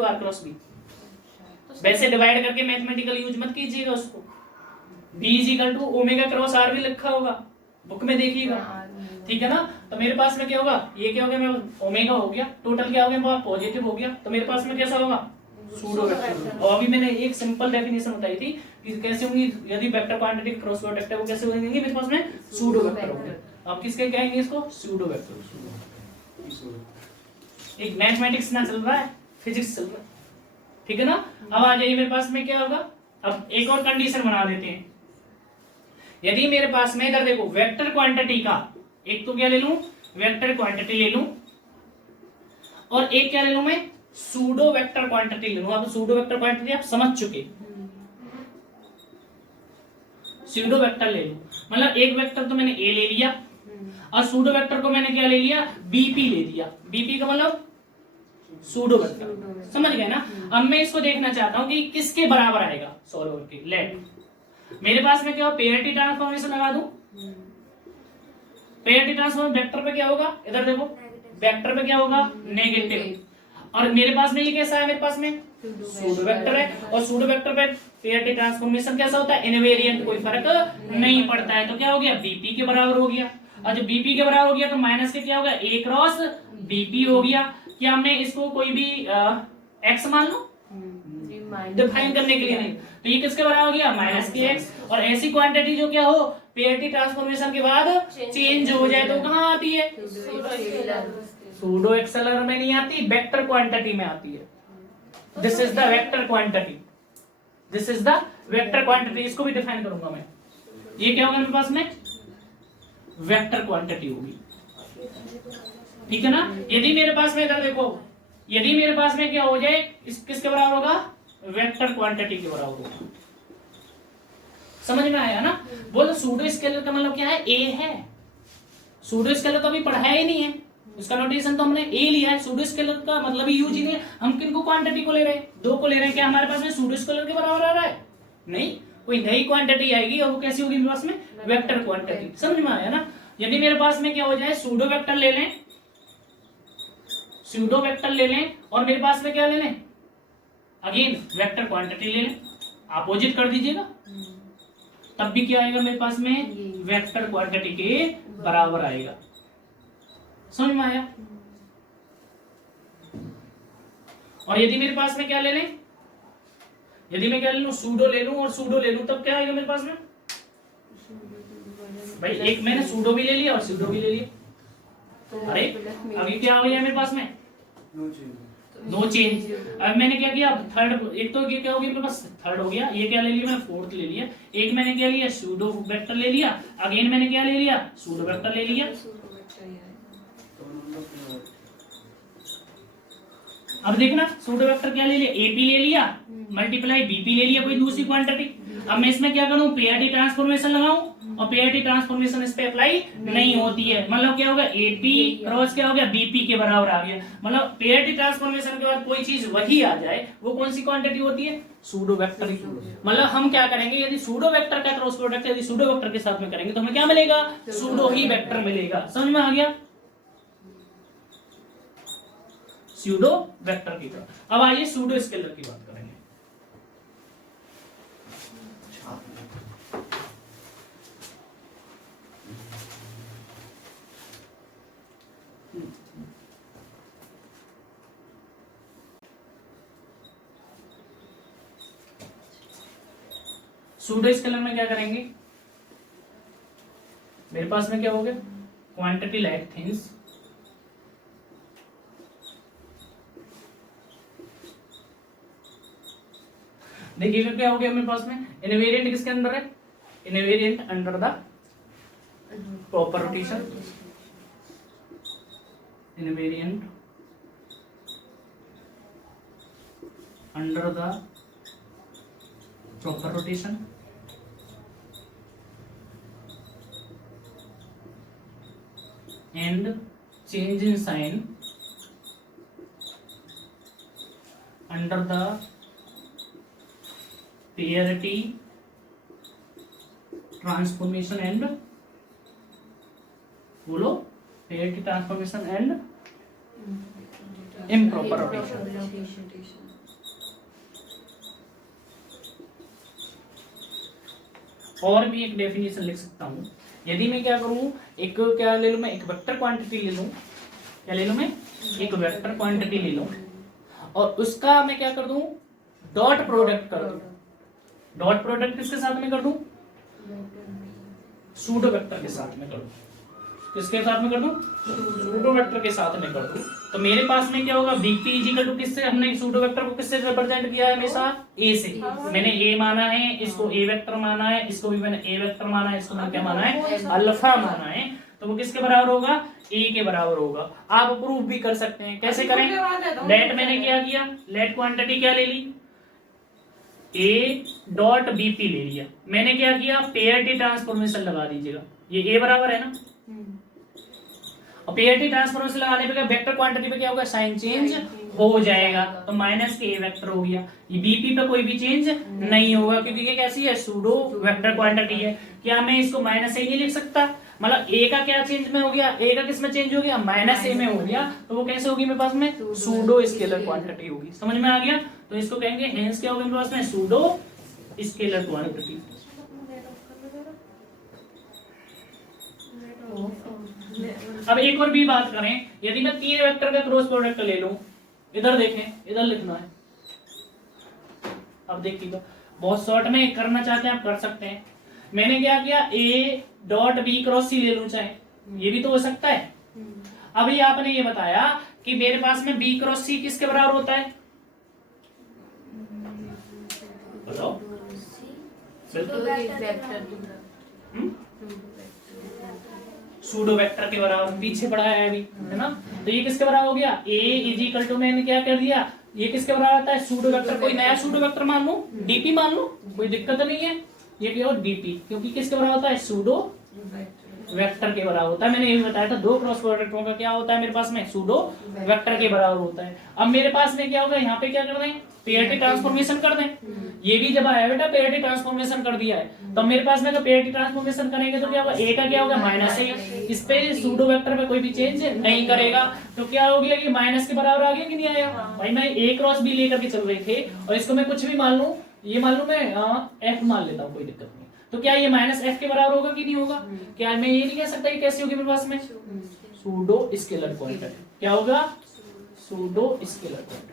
To R cross B. वैसे divide करके mathematical use मत कीजिएगा उसको। B is equal to omega cross R भी लिखा होगा, बुक में देखिएगा, ठीक है ना। तो मेरे पास में क्या होगा, ये क्या हो गया, मेरा ओमेगा हो गया, टोटल क्या हो गया, पॉजिटिव हो गया, तो मेरे पास में कैसा होगा, सूडो वेक्टर। और अभी मैंने एक सिंपल डेफिनेशन बताई थी कि कैसे होंगी, यदि वेक्टर क्वांटिटी क्रॉस प्रोडक्ट है वो कैसे होंगे, मेरे पास में सूडो वेक्टर होंगे। अब किसके कहेंगे इसको, सूडो वेक्टर। एक मैथमेटिक्स ना चल रहा है, फिजिक्स चल रहा है, ठीक है ना। अब आ जाइए मेरे पास में क्या होगा, अब एक और कंडीशन बना देते हैं। यदि मेरे पास में इधर देखो वेक्टर क्वांटिटी का, एक तो क्या ले लूं, वेक्टर क्वांटिटी ले लूं, और एक क्या ले लूं मैं, सूडो वेक्टर क्वांटिटी ले लूं। अब सूडो वेक्टर क्वांटिटी आप समझ चुके, सूडो वेक्टर ले लूं मतलब एक वेक्टर तो मैंने ए ले लिया और सूडो वेक्टर को मैंने क्या ले लिया, बीपी ले लिया। बीपी का मतलब सूडो वेक्टर, समझ गए ना। अब मैं इसको देखना चाहता हूं कि किसके बराबर आएगा सॉल्वर के। लेट मेरे पास में क्या हो, पेयरिटी ट्रांसफॉर्मेशन लगा दूं। पेयरिटी ट्रांसफॉर्मेशन वेक्टर पे क्या होगा, इधर देखो वेक्टर पे क्या होगा, नेगेटिव, और मेरे पास में ये कैसा है, मेरे पास में सूडो वेक्टर है, और सूडो वेक्टर पे पेयरिटी ट्रांसफॉर्मेशन कैसा होता है, इनवेरिएंट, कोई फर्क नहीं पड़ता है। तो क्या हो गया, बीपी के बराबर हो गया। और जब बीपी के बराबर हो गया तो माइनस के क्या होगा, ए क्रॉस बीपी हो गया। क्या मैं इसको कोई भी एक्स मान लूं, डिफाइन करने के लिए नहीं, तो ये किसके बराबर हो गया, माइनस के एक्स। और ऐसी क्वांटिटी जो क्या हो, पेयरिटी ट्रांसफॉर्मेशन के बाद चेंज हो जाए तो कहाँ आती है, सूडो एक्सेलर में नहीं आती, वेक्टर क्वांटिटी में आती है। This is the vector quantity, this is the vector quantity. इसको भी डिफाइन करूंगा मैं। ये क्या होगा मेरे पास में, वेक्टर क्वांटिटी होगी, ठीक है ना। यदि मेरे पास में इधर देखो, यदि मेरे पास में क्या हो जाए, किसके बराबर होगा, वेक्टर क्वांटिटी के बराबर होगा। समझ में आया ना। बोलो सूडो स्केलर का मतलब क्या है, ए है। सूडो स्केलर तो अभी पढ़ाया ही नहीं है, उसका नोटेशन तो हमने ए लिया है। सूडो स्केलर का मतलब ही यूज ही नहीं है। हम किनको क्वांटिटी को ले रहे हैं, दो को ले रहे हैं। क्या हमारे पास में सूडो स्केलर के बराबर आ रहा है, नहीं, कोई नई क्वांटिटी आएगी और वो कैसी होगी मेरे पास में, वेक्टर क्वांटिटी। समझ में आया ना। यदि मेरे पास में क्या हो जाए, सूडो वेक्टर ले लें, सूडो वेक्टर ले लें, और मेरे पास में क्या ले लें, अगेन वेक्टर क्वांटिटी ले लें, अपोजिट कर दीजिएगा, तब भी क्या आएगा मेरे पास में, वेक्टर क्वांटिटी के बराबर आएगा। समझ में आया। और यदि मेरे पास में क्या ले लें, यदि मैं क्या ले लूं, सूडो ले लूं और सूडो ले लूं, तब क्या आएगा मेरे पास में, भाई एक मैंने सूडो भी ले लिया और सूडो भी ले लिया। अरे अभी क्या हो गया मेरे पास में, नो चेंज। अब मैंने क्या किया, थर्ड, एक तो ये क्या हो गया मेरे पास, थर्ड हो गया। ये क्या ले लिया मैंने, फोर्थ ले लिया। एक मैंने क्या लिया, सूडो वेक्टर ले लिया, अगेन मैंने क्या ले लिया, सूडो वेक्टर ले लिया। अब देखना, सूडो वेक्टर क्या ले लिया, एपी ले लिया, मल्टीप्लाई बीपी ले लिया, कोई दूसरी क्वांटिटी। अब मैं इसमें क्या करूं, पीआरटी ट्रांसफॉर्मेशन लगाऊं, और पीआरटी ट्रांसफॉर्मेशन इस पे अप्लाई नहीं होती है। मतलब क्या होगा, एपी क्रॉस क्या हो गया, बीपी के बराबर आ गया। मतलब पीआरटी ट्रांसफॉर्मेशन के बाद कोई चीज वही आ जाए, वो कौन सी क्वांटिटी होती है, सूडो वेक्टर। मतलब हम क्या करेंगे, यदि सूडो वेक्टर का क्रॉस प्रोडक्ट यदि सूडो वेक्टर के साथ में करेंगे तो हमें क्या मिलेगा, सूडो ही वेक्टर मिलेगा। समझ में आ गया, सूडो वेक्टर की तरह। अब आइए सूडो स्केलर की बात करेंगे। सूडो स्केलर में क्या करेंगे, मेरे पास में क्या हो गया, क्वांटिटी लाइक थिंग्स, देखिएगा क्या हो गया मेरे पास में, इनवेरिएंट किसके अंदर है, invariant under the proper rotation, invariant under the proper rotation, and change in sign under the parity transformation and, बोलो, parity transformation and improper rotation. और भी एक डेफिनेशन लिख सकता हूं, यदि मैं क्या करूं, एक क्या ले लूं मैं, एक वेक्टर क्वांटिटी ले लूं, क्या ले लूं मैं, एक वेक्टर क्वांटिटी ले लूं और उसका मैं क्या कर दूं, डॉट प्रोडक्ट कर दूं। डॉट प्रोडक्ट किसके साथ में कर दूं, सूडो वेक्टर के साथ में कर दूं। किसके साथ में कर दूं, सूडो वेक्टर के साथ में कर दूं। तो मेरे पास में क्या होगा, बीपी इक्वल टू किससे, हमने सूडो वेक्टर को किससे रिप्रेजेंट किया है हमेशा, ए से। मैंने ए माना है, इसको ए वेक्टर माना है, इसको भी मैंने ए वेक्टर माना है, इसको मैंने क्या माना है, अल्फा माना है। तो वो किसके बराबर होगा, ए के बराबर होगा। आप प्रूफ भी कर सकते हैं, कैसे करें, लेट मैंने क्या किया, लेट क्वांटिटी क्या ले ली, ए डॉट बीपी ले लिया। मैंने क्या किया, पेयरिटी ट्रांसफॉर्मेशन लगा दीजिएगा, ये ए बराबर है ना, और पेयरिटी ट्रांसफॉर्मेशन लगाने पे वेक्टर क्वांटिटी पे क्या होगा, साइन चेंज हो जाएगा, तो माइनस के ए वेक्टर हो गया। ये बीपी पे कोई भी चेंज नहीं होगा क्योंकि ये कैसी है, सूडो वेक्टर क्वांटिटी है। क्या मैं इसको माइनस ए नहीं लिख सकता, मतलब ए का क्या चेंज में हो गया, ए का किस में चेंज हो गया, माइनस ए में हो गया, तो वो कैसे होगी मेरे पास में, सूडो स्केलर क्वांटिटी होगी। समझ में आ गया, तो इसको कहेंगे हेंस क्या होगा मेरे पास में, सूडो स्केलर क्वांटिटी। अब एक और भी बात करें, यदि मैं तीन वेक्टर का क्रॉस प्रोडक्ट ले लूं, इधर देखें, इधर लिखना है। अब देखिएगा, बहुत शॉर्ट में करना चाहते हैं आप कर सकते हैं। मैंने क्या किया, ए डॉट बी क्रॉस सी ले लूं, चाहे ये भी तो हो सकता है। अभी आपने ये बताया कि मेरे पास में बी क्रॉस सी किसके बराबर होता है, बताओ, सूडो वेक्टर के बराबर, पीछे पढ़ाया है अभी, है ना। तो ये किसके बराबर हो गया, ए इज इक्वल टू, मैंने क्या कर दिया, ये किसके बराबर आता है, सूडो वेक्टर, कोई नया सूडो वेक्टर मान लो, डीपी मान लो, कोई दिक्कत नहीं है। ये क्या हो, डीपी, क्योंकि किसके बराबर होता है, सूडो वेक्टर के बराबर होता है। मैंने ये भी बताया था, दो क्रॉस प्रोडक्टों का क्या होता है मेरे पास में, सूडो वेक्टर के बराबर होता है। अब मेरे पास में क्या होगा, यहाँ पे क्या कर दें, पेयरिटी ट्रांसफॉर्मेशन कर दें। ये भी जब आया बेटा पेयरिटी ट्रांसफॉर्मेशन कर दिया है, तो मेरे पास में अगर पेयरिटी ट्रांसफॉर्मेशन करेंगे तो क्या होगा, ए का क्या होगा, माइनस ए। इस पे सूडो वेक्टर पे कोई भी चेंज नहीं करेगा, तो क्या हो गया, कि माइनस के बराबर आ गया कि नहीं आया। भाई मैं ए क्रॉस बी लेकर के चल रहे थे और इसको मैं कुछ भी मान लूं, ये मान लूं मैं एफ मान लेता हूँ, कोई दिक्कत नहीं। तो क्या ये माइनस एफ के बराबर होगा कि नहीं होगा, क्या मैं ये नहीं कह सकता कि कैसी होगी मेरे पास में, सूडो स्केलर क्वांटिटी। क्या होगा, सूडो स्केलर क्वांटिटी।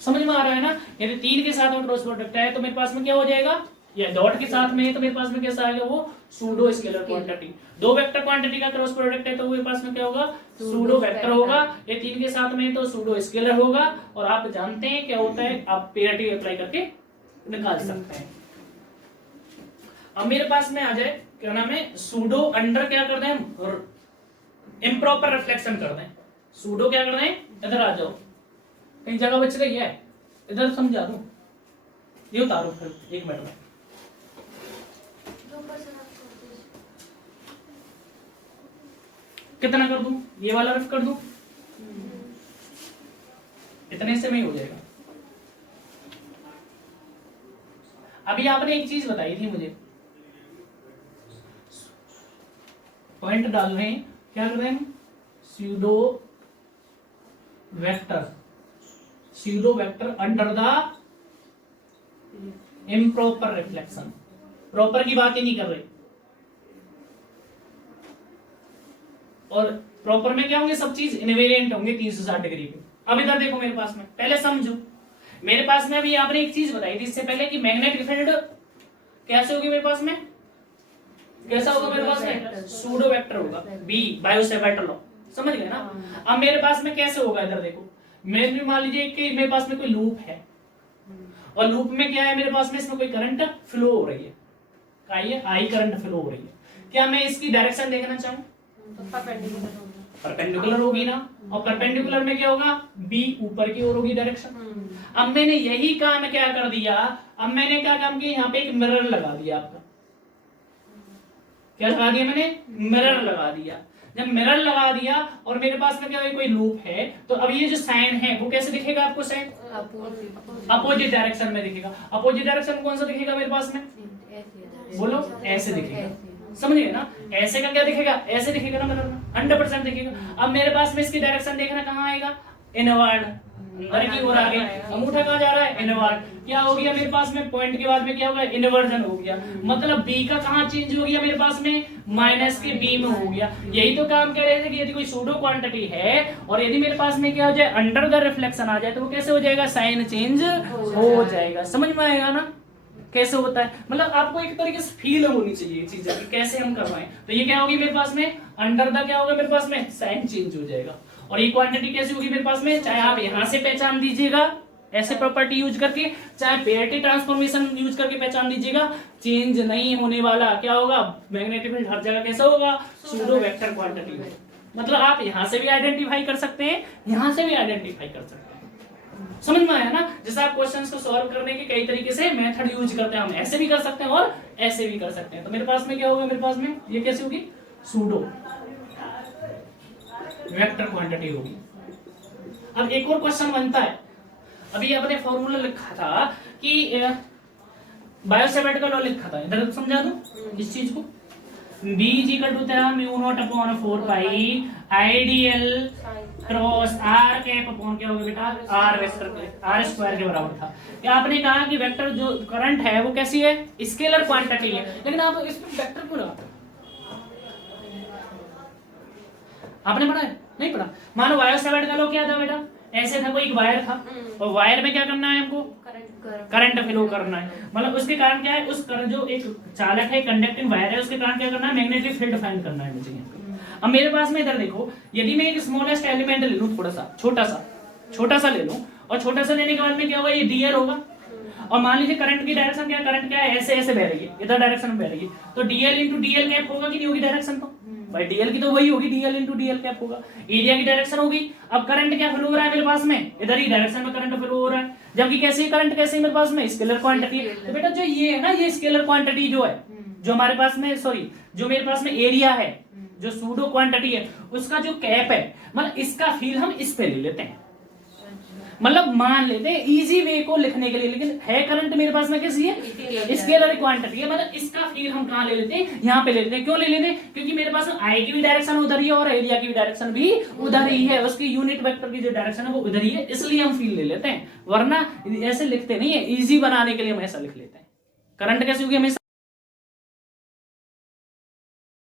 समझ में आ रहा है ना। यदि तीन के साथ में क्रॉस प्रोडक्ट है तो मेरे पास में क्या हो जाएगा, या डॉट के साथ में है तो मेरे पास में कैसा आएगा, वो सूडो स्केलर क्वांटिटी। दो वेक्टर क्वांटिटी का क्रॉस प्रोडक्ट है तो मेरे पास में क्या होगा, सूडो वेक्टर होगा। ये तीन के साथ में तो सूडो स्केलर होगा। और आप जानते हैं क्या होता है, आप पेयरिटी अप्लाई करके निकाल सकते हैं। अब मेरे पास में आ जाए, क्या नाम है, सूडो अंडर क्या कर दें, इम्प्रॉपर रिफ्लेक्शन कर दें। सूडो क्या कर दें, इधर आ जाओ, कहीं जगह बच रही है, इधर समझा दूं, ये उतारो फिर एक मिनट में। कितना कर दूं, ये वाला रफ कर दूं, इतने से में ही हो जाएगा। अभी आपने एक चीज बताई थी मुझे, पॉइंट डाल रहे हैं, क्या कर रहे हैं, pseudo vector under the improper reflection. Proper की बात ही नहीं कर रहे, और प्रॉपर में क्या होंगे, सब चीज इनवेरिएंट होंगे 360 डिग्री पे। अब इधर देखो मेरे पास में, पहले समझो, मेरे पास में अभी आपने एक चीज बताई थी इससे पहले कि मैग्नेटिक फील्ड कैसे होगी मेरे पास में, कैसा होगा मेरे पास में, सूडो वेक्टर होगा, बी बायो-सेवर्ट लॉ, समझ गए ना। अब मेरे पास में कैसे होगा, इधर देखो, मैं मान लीजिए कि मेरे पास में कोई लूप है, और लूप में क्या है मेरे पास में, इसमें कोई करंट फ्लो हो रही है, क्या ये आई करंट फ्लो हो रही है। क्या मैं इसकी डायरेक्शन देखना चाहूँ, परपेंडिकुलर होगी ना, और परपेंडिकुलर में क्या होगा, बी ऊपर की ओर होगी डायरेक्शन। अब मैंने यही काम क्या कर दिया, अब मैंने क्या काम किया, यहाँ पे एक मिरर लगा दिया। आपका क्या लगा दिया मैंने, मिरर लगा दिया। जब मिरर लगा दिया और मेरे पास में क्या है, कोई लूप है, तो अब ये जो साइन है वो कैसे दिखेगा आपको, साइन अपोजिट डायरेक्शन में दिखेगा। अपोजिट डायरेक्शन कौन सा दिखेगा मेरे पास में, बोलो, ऐसे दिखेगा, समझ गए ना। ऐसे का क्या दिखेगा, ऐसे दिखेगा ना, मतलब 100% दिखेगा। अब मेरे पास में इसकी डायरेक्शन देखना कहाँ आएगा, इनवर्ड, अंदर की ओर आगे। अंगूठा कहाँ जा रहा है, इनवर्ड। क्या हो गया मेरे पास में, पॉइंट के बाद में क्या होगा, इन्वर्जन हो गया। मतलब बी का कहाँ चेंज हो गया मेरे पास में, माइनस के बी में हो गया। यही तो काम कह रहे थे कि यदि कोई सूडो क्वांटिटी है और यदि मेरे पास में क्या हो जाए, अंडर द रिफ्लेक्शन आ जाए, तो वो कैसे हो जाएगा, साइन चेंज हो जाएगा। समझ में आएगा ना कैसे होता है। मतलब आपको एक तरीके से फील होनी चाहिए चीजें कि कैसे हम करवाएं। तो ये क्या होगी मेरे पास में, अंडर द क्या होगा मेरे पास में, साइन चेंज हो जाएगा। और ये क्वांटिटी कैसी होगी मेरे पास में, चाहे आप यहां से पहचान दीजिएगा ऐसे प्रॉपर्टी यूज करके, चाहे पेयरिटी ट्रांसफॉर्मेशन यूज करके पहचान दीजिएगा, चेंज नहीं होने वाला क्या होगा, मैग्नेटिक फील्ड हर जगह कैसा होगा, सूडो वेक्टर क्वांटिटी। मतलब आप यहां से भी आइडेंटिफाई कर सकते हैं, यहां से भी आइडेंटिफाई कर सकते हैं। समझ में आया ना। जैसे आप क्वेश्चंस को सॉल्व करने के कई तरीके से मेथड यूज करते हैं, हम ऐसे भी कर सकते हैं और ऐसे भी कर सकते हैं। तो मेरे पास में क्या होगा, मेरे पास में ये कैसी होगी, सूडो वेक्टर क्वांटिटी होगी। अब एक और क्वेश्चन बनता है, अभी अपने फॉर्मूला लिखा था कि बायोसेवर्ट का लॉ लिखा था, इधर समझा दूं इस चीज को। B इज इक्वल टू था mu naught upon 4 pi I dl cross r cap upon क्या होगा बेटा, r वेक्टर r स्क्वायर के बराबर था। या आपने कहा कि वेक्टर जो करंट है वो कैसी है, स्केलर क्वांटिटी है, लेकिन आप इसमें वेक्टर क्यों लगाते, आपने पढ़ा है, नहीं पढ़ा। मानो बायोसेवर्ट का लॉ क्या था बेटा, ऐसे था, कोई एक वायर था और वायर में क्या करना है हमको, करंट फ्लो करना है। मतलब उसके कारण क्या है, उस जो एक चालक है, कंडक्टिंग वायर है, उसके कारण क्या करना है, मैग्नेटिक फील्ड फाइंड करना है मुझे। अब मेरे पास में इधर देखो, यदि मैं एक स्मॉलेस्ट एलिमेंट ले लूं, थोड़ा सा छोटा सा ले लूं, और छोटा सा लेने के बाद में क्या होगा, ये डीएल होगा। और मान लीजिए करंट की डायरेक्शन क्या, करंट क्या है, ऐसे ऐसे बह रही है, इधर डायरेक्शन में बह रही है, तो डीएल इंटू डीएल कैप होगा कि नहीं होगी डायरेक्शन, तो भाई डीएल की तो वही होगी, डीएल इंटू डीएल कैप होगा, एरिया की डायरेक्शन होगी। अब करंट क्या फ्लो हो रहा है मेरे पास में, इधर ही डायरेक्शन में करंट फ्लो हो रहा है, जबकि कैसे करंट कैसे मेरे पास में स्केलर क्वांटिटी। तो बेटा जो ये है ना, ये स्केलर क्वांटिटी जो है, जो हमारे पास में, सॉरी, जो मेरे पास में एरिया है, जो सूडो क्वांटिटी है, उसका जो कैप है, मतलब इसका फील हम इस पे ले लेते हैं, मतलब मान लेते हैं इजी वे को लिखने के लिए। लेकिन है करंट मेरे पास में कैसी है, स्केलर क्वांटिटी है, मतलब इसका फील हम कहाँ ले लेते हैं, यहाँ पे ले लेते हैं। क्यों ले लेते हैं, क्योंकि मेरे पास आई की भी डायरेक्शन उधर ही है और एरिया की भी डायरेक्शन भी उधर ही है, उसकी यूनिट वेक्टर की जो डायरेक्शन है वो उधर ही है, इसलिए हम फील ले लेते हैं। वरना ऐसे लिखते नहीं है, इजी बनाने के लिए हम ऐसा लिख लेते हैं। करंट कैसी होगी हमेशा